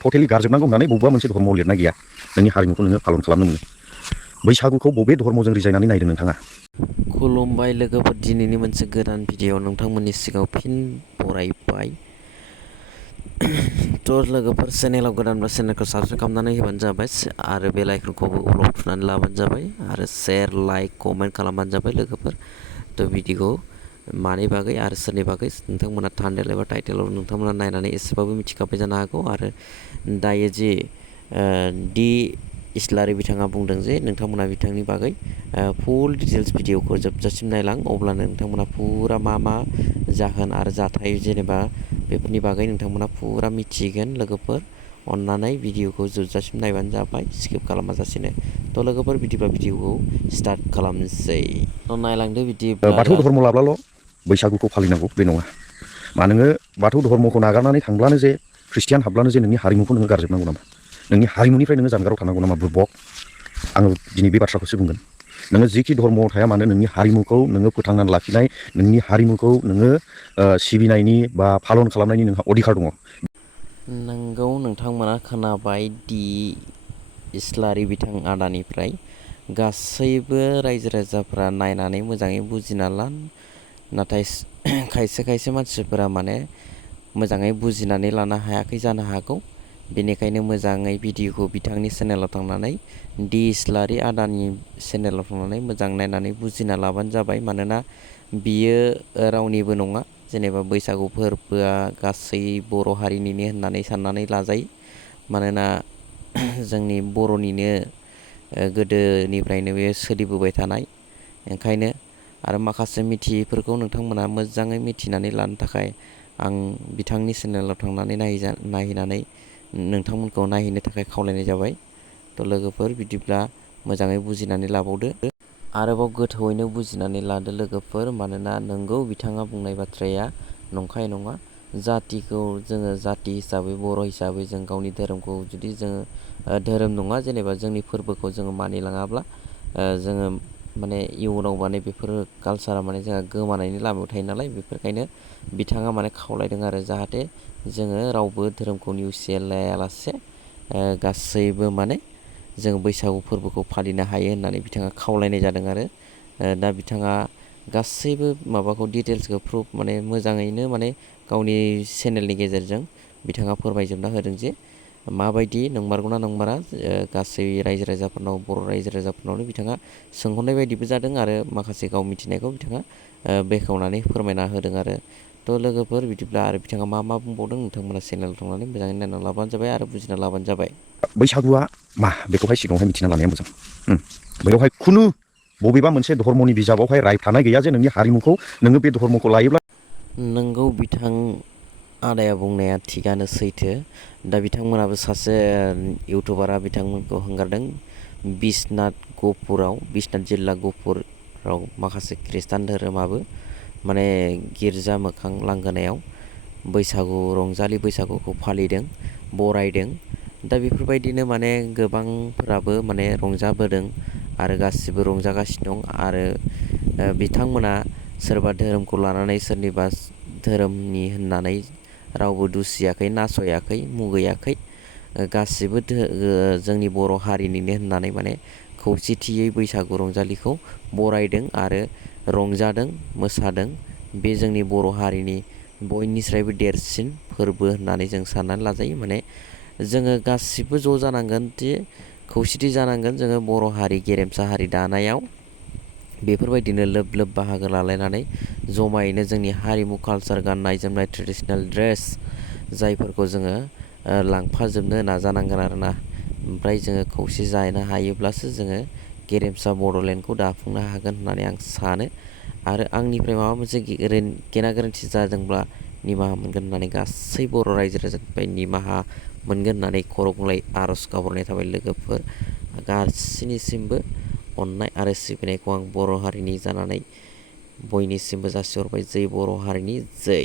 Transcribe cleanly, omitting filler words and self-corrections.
totally गारजोबनांगौ होननानै बबेबा मोनसे धर्मआव लिरनाय गैया नोंनि हारिमुखौ नोङो पालन खालामनो मोनो बैसागुखौ बबे धर्मजों रिजायनानै नायदों नोंथाङा खुलुमबाय लोगोफोर दिनैनि मोनसे गोदान भिडिअ नोंथांमोननि सिगाङाव फिन बरायबाय थ' लोगोफोर चेनेलाव गोदानब्ला चेनेलखौ साबस्क्राइब खालामनानै होबानो जाबाय आरो बेल आइकनखौबो अलाव थुनानै लाबानो जाबाय आरो शेयार लाइक कमेन्ट खालामबानो जाबाय लोगोफोर थ' भिडिअखौ मानि बागै आरो सोरनि बागै नोंथांमोना थान्डेल एबा टाइटेलाव नोंथांमोना नायनानै एसेबाबो मिथिखाबाय जानो हागौ आरो दायो जे दि इस्लारि बिथाङा बुंदों जे नोंथांमोना बिथांनि बागै फुल डिटेल्स भिडिअखौ जोबजासिम नायलां अब्लानो नोंथांमोना फुरा मा जाहोन आरो जाथाय जेनेबा बेफोरनि बागै नोंथांमोना फुरा मिथिगोन लोगोफोर अन्नानै भिडिअखौ जोबजासिम नायबानो जाबाय स्किप खालामाजासेनो थ' लोगोफोर बिदिब्ला भिडिअखौ स्टार्ट खालामनोसै थ' नायलांदो बाथौ बिदिब्ला धर्म लाब्लाल' बैसागुखौ फालिनांगौ बे नङा मा नोङो बाथौ धर्मखौ नागारनानै थांब्लानो जे ख्रिस्टियान हाबब्लानो जे नोंनि हारिमुखौ नोङो गारजोबनांगौ नामा नोंनि हारिमुनिफ्राय नोङो जानगाराव थानांगौ नामा बुरबक आङो दिनै बे बाथ्राखौसो बुंगोन नोङो जिखि धर्मआव थाया मानो नोंनि हारिमुखौ नोङो फोथांनानै लाखिनाय नोंनि हारिमुखौ नोङो सिबिनायनि बा फालन खालामनायनि नोंहा अधिकार दङ नोंगौ नोंथांमोना खोनाबाय दि इस्लारि बिथां आदानिफ्राय गासैबो रायजो राजाफ्रा नायनानै मोजाङै बुजिना ला नाथाय खायसे मानसिफोरा माने मोजाङै बुजिनानै लानो हायाखै जानो हागौ बेनिखायनो मोजाङै भिडिअखौ बिथांनि चेनेलाव थांनानै दि इस्लारि आदानि चेनेलाव थांनानै मोजां नायनानै बुजिना लाबानो जाबाय मानोना बियो रावनिबो नङा जेनेबा बैसागु फोरबोआ गासै बर' हारिनिनो होननानै साननानै लाजायो मानोना जोंनि बर'निनो गोदोनिफ्रायनो बे सोलिबोबाय थानाय ओंखायनो आरो माखासे मिथियैफोरखौ नोंथांमोना मोजाङै मिथिनानै लानो थाखाय आं बिथांनि चेनेलाव थांनानै नायहैनानै नोंथांमोनखौ नायहैनो थाखाय खावलायनाय जाबाय थ' लोगोफोर बिदिब्ला मोजाङै बुजिनानै लाबावदो आरोबाव गोथौयैनो बुजिनानै लादो लोगोफोर मानोना नोंगौ बिथाङा बुंनाय बाथ्राया नंखाय नङा जातिखौ जोङो जाति हिसाबै बर' हिसाबै जों गावनि धोरोमखौ जुदि जोङो धोरोम नङा जेनेबा जोंनि फोरबोखौ जोङो मानिलाङाब्ला जोङो माने इयुनाव माने बेफोर कालसारा माने जोंहा गोमानायनि लामायाव थायो नालाय बेफोरखायनो बिथाङा माने खावलायदों आरो जाहाथे जोङो रावबो धोरोमखौ नेवसिलायालासे गासैबो माने जों बैसागु फोरबोखौ फालिनो हायो होननानै बिथाङा खावलायनाय जादों आरो दा बिथाङा गासैबो माबाखौ डिटेल्सखौ प्रुफ माने मोजाङैनो माने गावनि चेनेलनि गेजेरजों बिथाङा फोरमायजोबना होदों जे माबायदि नंमारगौना नंमारा गासै रायजो राजाफोरनाव बर' रायजो राजाफोरनावनो बिथाङा सोंहरनाय बायदिबो जादों आरो माखासे गाव मिथिनायखौ बिथाङा बेखेवनानै फोरमायना होदों आरो थ' लोगोफोर बिदिब्ला आरो बिथाङा मा बुंबावदों नोंथांमोना चेनेलाव थांनानै मोजाङै नायना लाबानो जाबाय आरो बुजिना लाबानो जाबाय बैसागुआ मा बेखौहाय सिगाङावहाय मिथिना लानाया मोजां बेवहाय खुनु बबेबा मोनसे धर्मनि बिजाबावहाय रायखानाय गैया जे नोंनि हारिमुखौ नोङो बे धर्मखौ लायोब्ला नोंगौ बिथां आदाया बुंनाया थिगानो सैथो दा बिथांमोनाबो सासे इउटुबारा बिथांमोनखौ हंगारदों बिसनाथ जिल्ला गहपुराव माखासे खृष्टान धोरोमाबो माने गिर्जा मोखां लांगोनायाव बैसागु रंजालि बैसागुखौ फालिदों बरायदों दा बेफोरबायदिनो माने गोबांफोराबो माने रंजाबोदों आरो गासिबो रंजागासिनो दं आरो बिथांमोना सोरबा धोरोमखौ लानानै सोरनिबा धोरोमनि होननानै रावबो दुसियाखै नासयाखै मुगैयाखै गासिबो जोंनि बर' हारिनिनो होननानै माने खौसेथियै बैसागु रंजालिखौ बरायदों आरो रंजादों मोसादों बे जोंनि बर' हारिनि बयनिस्रायबो देरसिन फोरबो होननानै जों साननानै लाजायो माने जोङो गासिबो ज' जानांगोन जे खौसेथि जानांगोन जोङो बर' हारि गेरेमसा हारि दानायाव बेफोरबायदिनो लोब लोब बाहागो लालायनानै जमायैनो जोंनि हारिमु कालसार गाननाय जोमनाय ट्रेडिसनेल ड्रेस जायफोरखौ जोङो लांफाजोबनो नाजानांगोन आरोना ओमफ्राय जोङो खौसे जानो हायोब्लासो जोङो गेरेमसा बड'लेण्डखौ दाफुंनो हागोन होननानै आं सानो आरो आंनिफ्राय माबा मोनसे गेना गोरोन्थि जादोंब्ला निमाहा मोनगोन होननानै गासै बर' रायजो राजानिफ्राय निमाहा मोनगोन होननानै खर' गंग्लाय आर'ज गाबहरनाय थाबाय लोगोफोर गासैनिसिमबो अननाय आरो सिबिनायखौ आं बर' हारिनि जानानै बयनिसिमबो जासिहरबाय जै बर' हारिनि जै